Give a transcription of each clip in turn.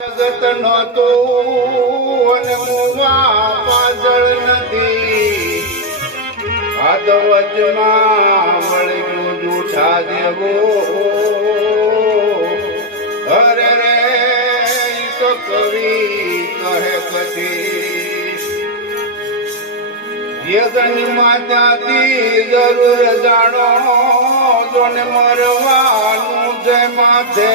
જગત નહોતું અને મુવા પાજળ નથી. આદવચમાં મળી ગયું જૂઠા દેવો અરે રે તો કવિ કહે પછી. યજનમાં માતાથી જરૂર જાણો, જોને મરવાનું જે માથે.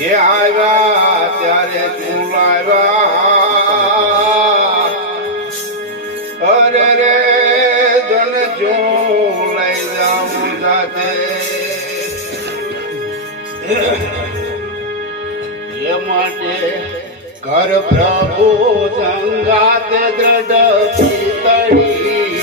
એ આવ્યા ત્યારે તું લાવ્યા અરે રે જો લઈ જાઉં સાથે એ માટે ઘર પ્રભુ સંગાત દ્રઢ પિતળી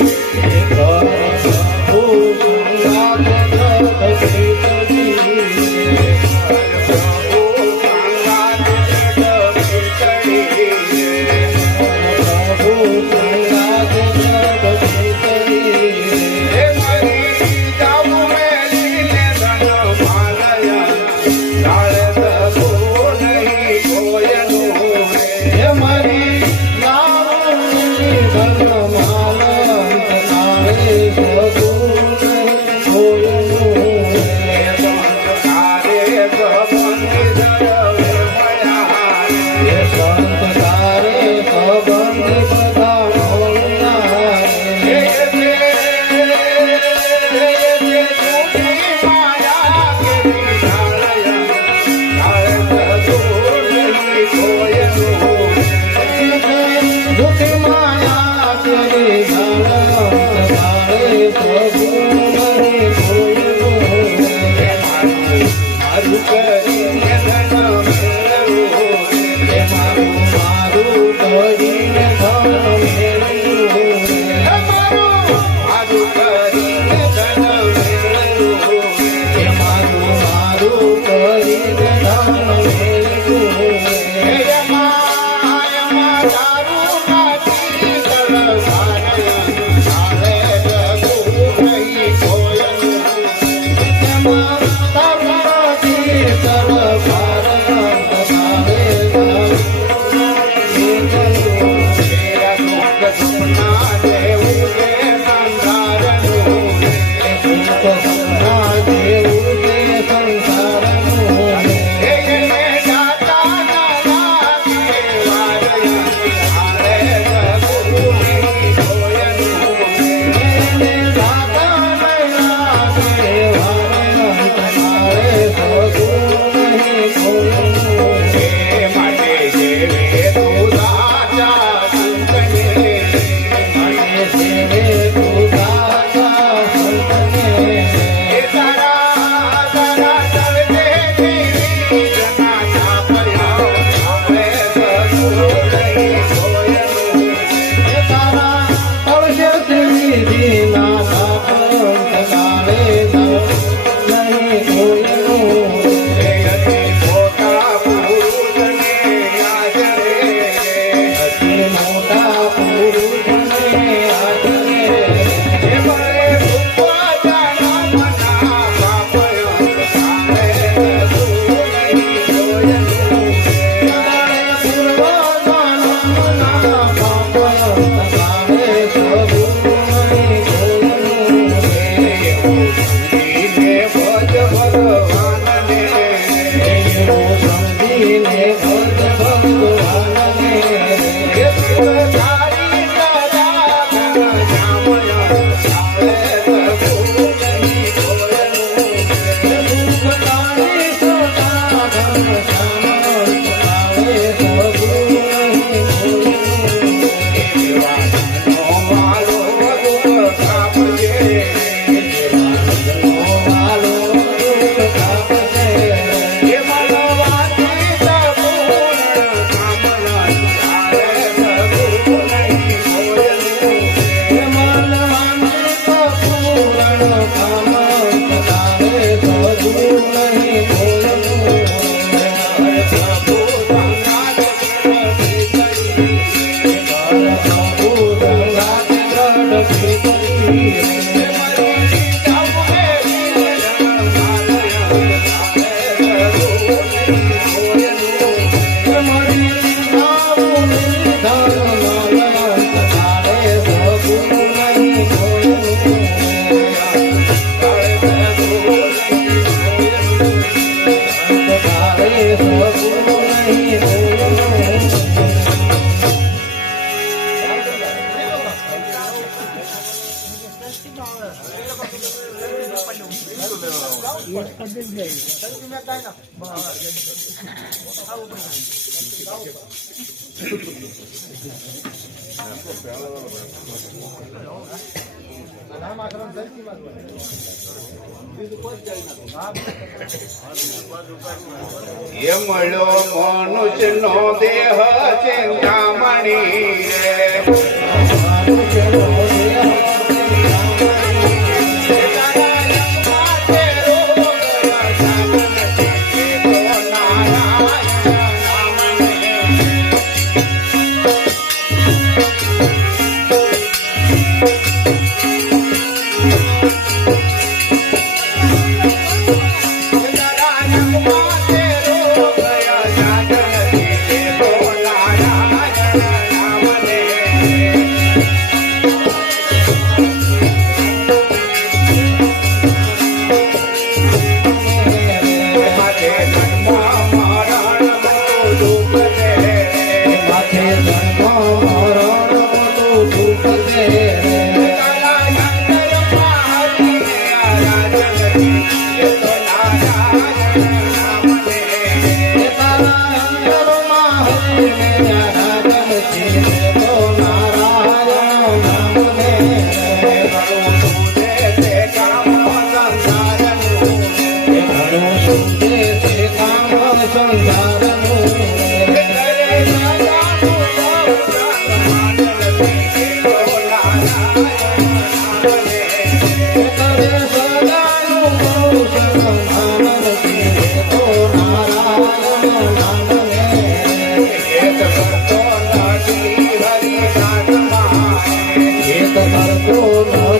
એ મળ્યો મનુષ્યનો દેહ ચિંતામણી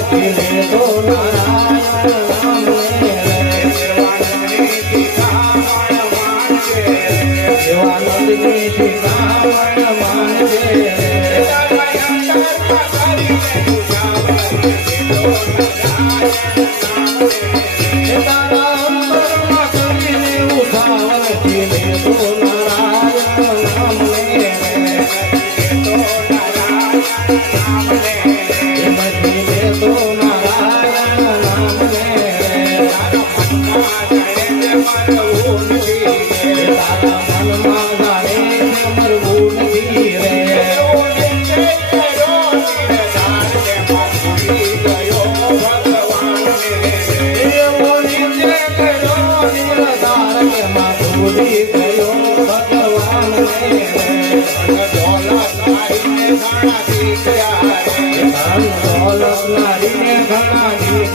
दोनों ઘણા ગીત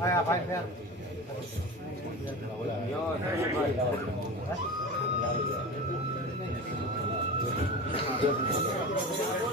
哎呀，快点！你要太快了。